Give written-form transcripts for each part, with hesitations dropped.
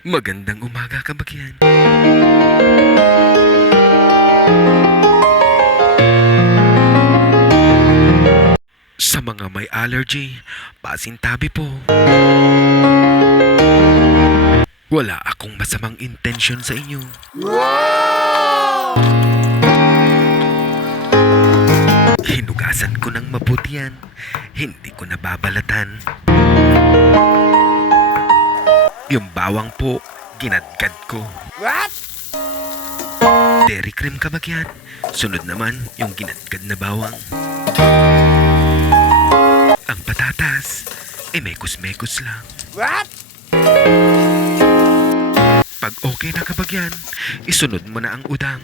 Magandang umaga, kabagyan. Sa mga may allergy, pasintabi po. Wala akong masamang intensyon sa inyo. Hinugasan ko ng mabuti yan. Hindi ko nababalatan. Yung bawang po, ginadgad ko. What? Dairy cream, kabagyan. Sunod naman yung ginadgad na bawang. Ang patatas, mekos-mekos lang. What? Pag okay na, kabagyan, isunod mo na ang udang.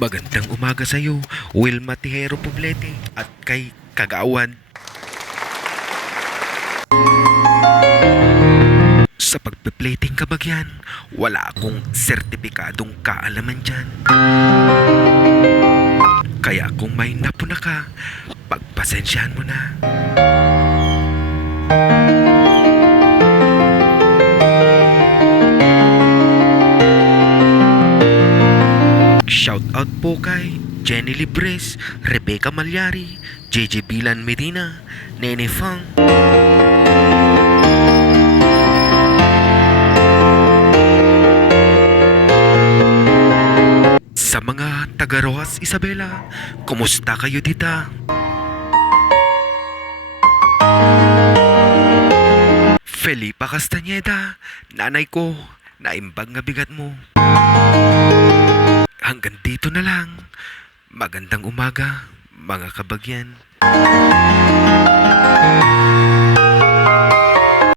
Magandang umaga sa'yo, Wilma Tijero Poblete at kay Kagawad. Sa pagpe-plating, kabagyan, wala akong sertipikadong kaalaman dyan. Kaya kung may napuna ka, pagpasensyahan mo na. Shout out po kay Jenny Libres, Rebecca Malyari, JJ Bilan Medina, Nene Fang. Sa mga taga Rojas Isabela, kumusta kayo dita? Felipa Castañeda, nanay ko, naimbag nga bigat mo. Hanggang dito na lang. Magandang umaga, mga kabagyan.